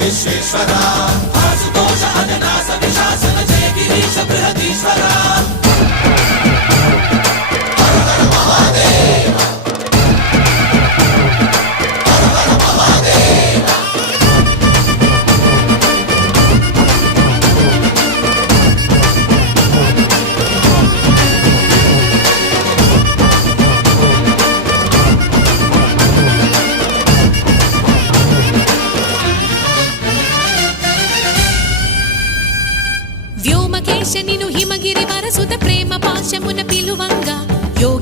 విశ్వేశ్వర ఆశుతోష అజనాస విశాసన జయ గిరీశ బృహదీశ్వర వ్యోమకేశ నిను హిమగిరి వరసుత ప్రేమ పాశమున పిలువంగా యోగి